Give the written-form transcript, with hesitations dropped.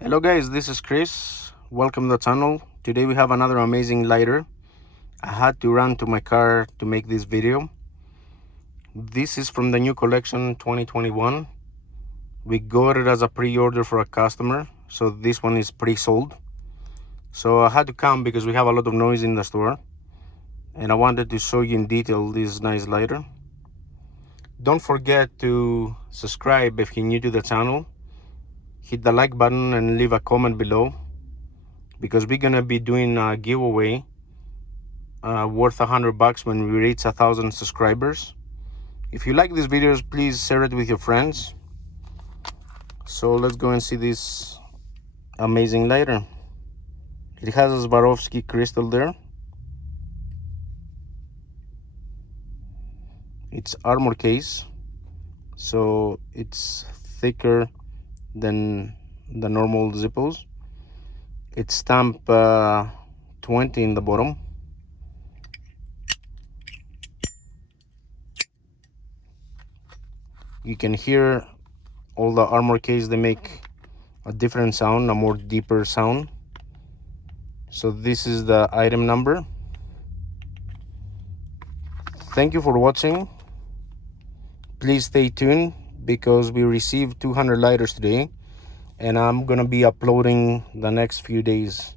Hello guys, this is Chris. Welcome to the channel. Today we have another amazing lighter. I had to run to my car to make this video. This is from the new collection 2021. We got it as a pre-order for a customer, so this one is pre-sold. So I had to come because we have a lot of noise in the store, and I wanted to show you in detail this nice lighter. Don't forget to subscribe if you're new to the channel. Hit the like button and leave a comment below, because we're gonna be doing a giveaway worth $100 when we reach 1,000 subscribers. If you like these videos, please share it with your friends. So let's go and see this amazing lighter. It has a Swarovski crystal there. It's armor case, so it's thicker than the normal Zippos. It's stamped 20 in the bottom. You can hear all the armor case, they make a different sound, a more deeper sound. So this is the item number. Thank you for watching. Please stay tuned because we received 200 lighters today, and I'm gonna be uploading the next few days.